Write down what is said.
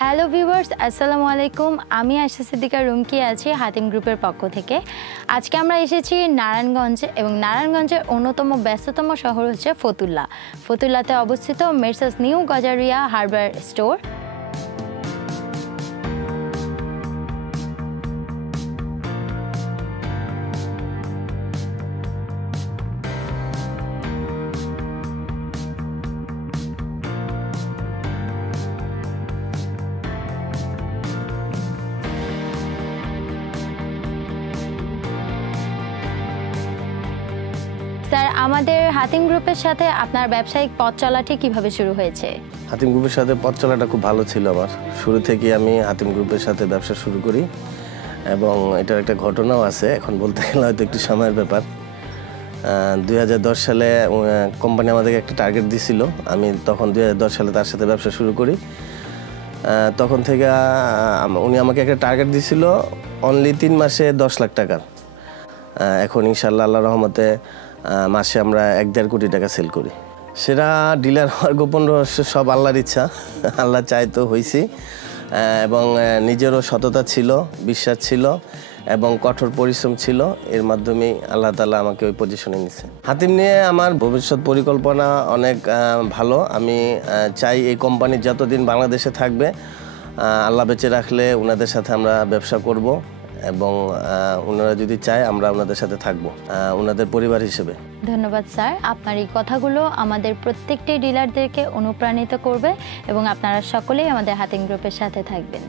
Hello viewers, আসসালামু আলাইকুম। আমি আয়েশা সিদ্দিকা রুমকি আছি হাতিম গ্রুপের পক্ষ থেকে। আজকে আমরা এসেছি নারায়ণগঞ্জ এবং নারায়ণগঞ্জের অন্যতম ব্যস্ততম শহর হচ্ছে ফতুল্লা। ফতুল্লাতে অবস্থিত messrs new Gazaria Harbour store. Sir, আমাদের হাতিম গ্রুপের সাথে আপনার ব্যবসায়িক পথ চলাটি কিভাবে শুরু হয়েছে? হাতিম গ্রুপের সাথে পথ চলাটা খুব ভালো ছিল আমার। শুরু থেকেই আমি হাতিম গ্রুপের সাথে ব্যবসা শুরু করি এবং এটার একটা ঘটনাও আছে, এখন বলতে গেলে হয়তো একটু সময়ের ব্যাপার। 2010 সালে কোম্পানি আমাদেরকে একটা টার্গেট দিছিল। আমি তখন 2010 সালে তার সাথে ব্যবসা শুরু করি। তখন থেকে উনি আমাকে একটা টার্গেট দিছিল অনলি 3 মাসে 10 লাখ টাকার। এখন ইনশাআল্লাহ আল্লাহর রহমতে মাসে আমরা 1-1.5 কোটি টাকা সেল করি। সেটা ডিলার হওয়ার গোপন রহস্য সব আল্লাহর ইচ্ছা, আল্লাহ চাই তো হয়েছি। এবং নিজেরও সততা ছিল, বিশ্বাস ছিল এবং কঠোর পরিশ্রম ছিল। এর মাধ্যমেই আল্লাহ তাআলা আমাকে ওই পজিশনে নিয়েছে। হাতিম নিয়ে আমার ভবিষ্যৎ পরিকল্পনা অনেক ভালো। আমি চাই এই কোম্পানি যতদিন বাংলাদেশে থাকবে, আল্লাহ বেঁচে রাখলে ওনাদের সাথে আমরা ব্যবসা করব এবং ওনারা যদি চায় আমরা ওনাদের সাথে থাকবো ওনাদের পরিবার হিসেবে। ধন্যবাদ স্যার। আপনার এই কথাগুলো আমাদের প্রত্যেকটি ডিলারদেরকে অনুপ্রাণিত করবে এবং আপনারা সকলেই আমাদের হাতিম গ্রুপের সাথে থাকবেন।